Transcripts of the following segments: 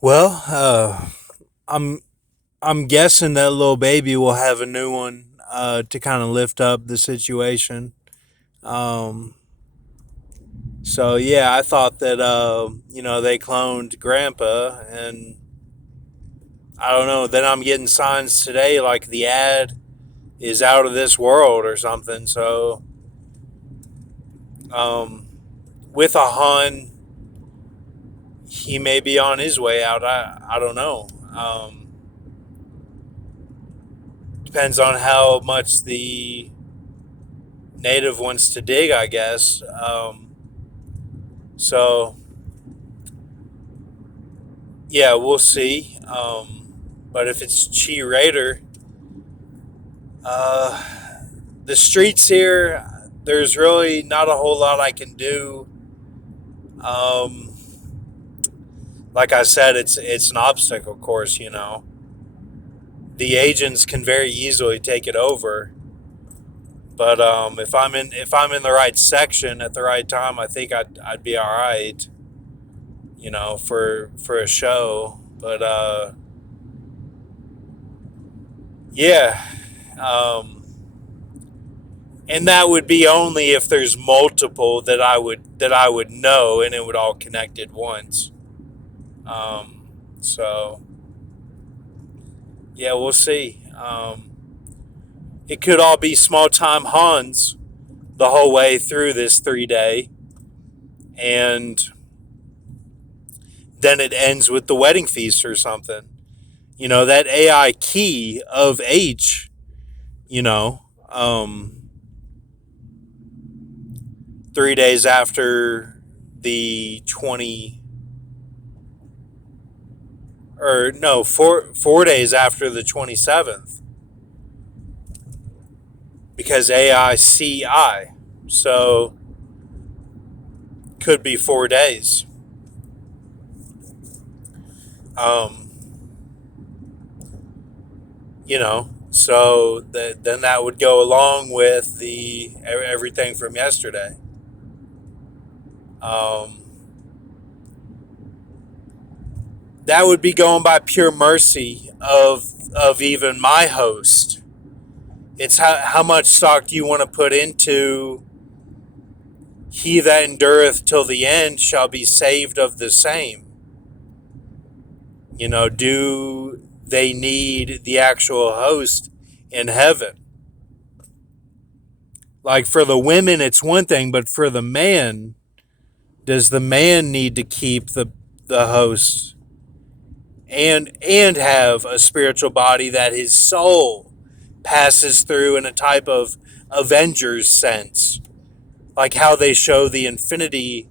Well, I'm I'm guessing that little baby will have a new one to kind of lift up the situation. Um, so yeah, I thought that they cloned Grandpa, and I don't know. Then I'm getting signs today like the ad is out of this world or something. So um, with a hun, he may be on his way out. I don't know. Depends on how much the native wants to dig, I guess. So yeah, we'll see. But if it's cheraider, uh, the streets here, there's really not a whole lot I can do. Um, like I said, it's an obstacle course. The agents can very easily take it over. But if I'm in the right section at the right time, I think I'd be all right. For a show. But yeah, um, and that would be only if there's multiple that I would know, and it would all connect at once. So yeah, we'll see. It could all be small time Hans the whole way through this 3 day, and then it ends with the wedding feast or something. That AI key of H. You know, 3 days after the 20, or no, 4 days after the 27th, because AICI. So could be 4 days. Um, so then that would go along with the everything from yesterday. Um, that would be going by pure mercy of even my host. It's how much stock do you want to put into he that endureth till the end shall be saved of the same. Do they need the actual host in heaven? Like for the women, it's one thing, but for the man, does the man need to keep the host and have a spiritual body that his soul passes through in a type of Avengers sense, like how they show the infinity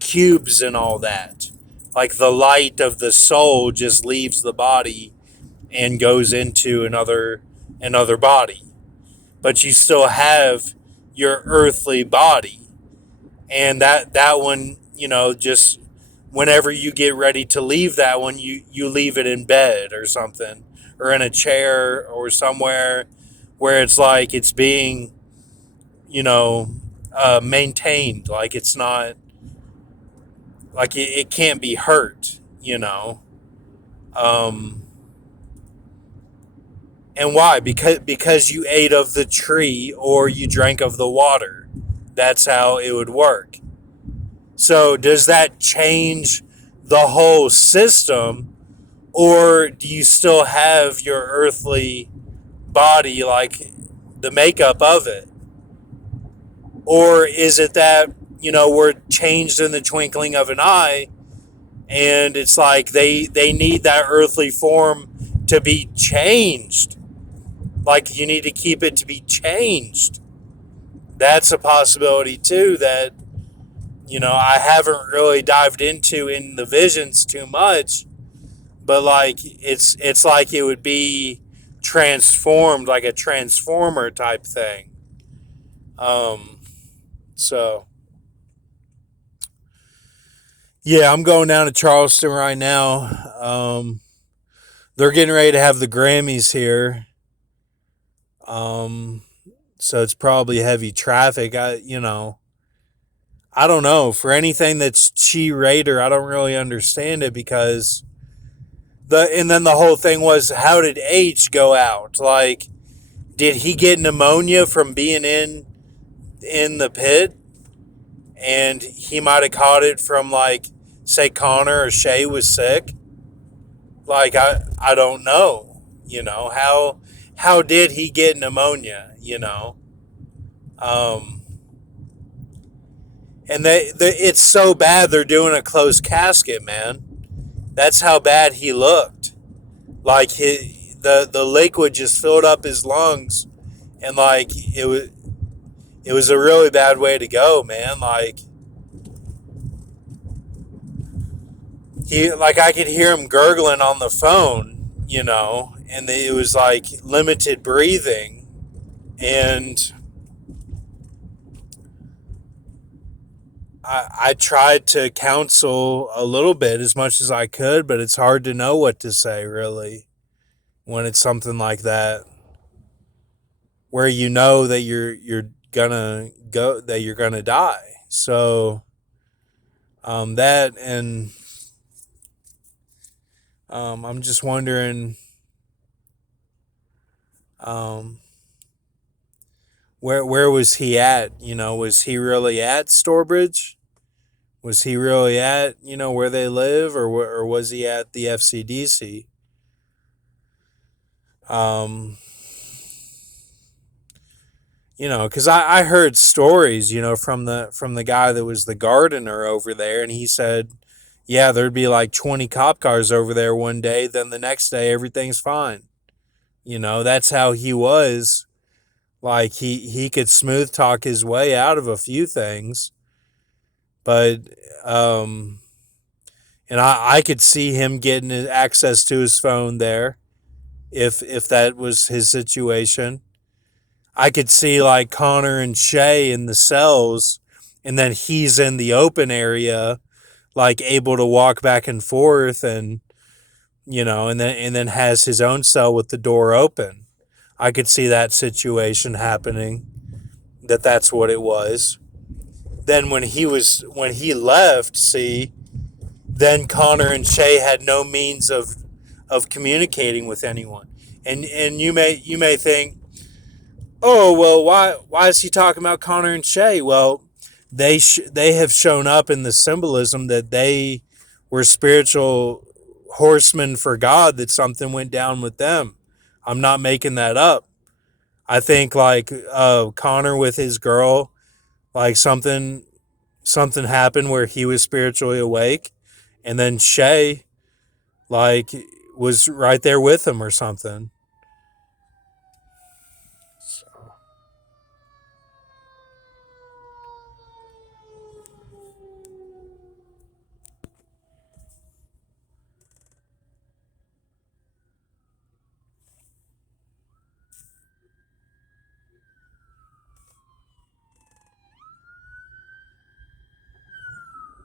cubes and all that. Like the light of the soul just leaves the body and goes into another body, but you still have your earthly body, and that one, just whenever you get ready to leave that one, you leave it in bed or something, or in a chair or somewhere where it's like it's being, you know, maintained, like it's not, like it can't be hurt. Um, and why? Because you ate of the tree or you drank of the water. That's how it would work. So does that change the whole system, or do you still have your earthly body, like the makeup of it? Or is it that, we're changed in the twinkling of an eye, and it's like they need that earthly form to be changed? Like you need to keep it to be changed. That's a possibility too that, I haven't really dived into in the visions too much, but like it's like it would be transformed, like a transformer type thing. Um, so yeah, I'm going down to Charleston right now. They're getting ready to have the Grammys here. Um, so it's probably heavy traffic. I don't know. For anything that's Chi Raider, I don't really understand it because and then the whole thing was, how did H go out? Like, did he get pneumonia from being in the pit, and he might have caught it from, like, say Connor or Shay was sick? Like, I don't know. How did he get pneumonia? Um, and it's so bad they're doing a closed casket, man. That's how bad he looked. Like, the liquid just filled up his lungs, and like it was a really bad way to go, man. Like, I could hear him gurgling on the phone, and it was like limited breathing, and I tried to counsel a little bit as much as I could, but it's hard to know what to say, really, when it's something like that, where that you're gonna go, that you're gonna die. So, that, and I'm just wondering, um, where was he at? Was he really at Storebridge? Was he really at where they live, or was he at the FCDC? Um, because I heard stories, from the guy that was the gardener over there, and he said, yeah, there'd be like 20 cop cars over there one day, then the next day everything's fine. That's how he was. Like, he could smooth talk his way out of a few things, but um, and I could see him getting access to his phone there, if that was his situation. I could see, like, Connor and Shay in the cells, and then he's in the open area, like, able to walk back and forth, and and then has his own cell with the door open. I could see that situation happening. That's what it was. Then when he left, see, then Connor and Shay had no means of communicating with anyone. And you may think, oh, well, why is he talking about Connor and Shay? Well, they have shown up in the symbolism that they were spiritual horsemen for God, that something went down with them. I'm not making that up. I think, like, Connor with his girl, like, something happened where he was spiritually awake, and then Shay, like, was right there with him or something.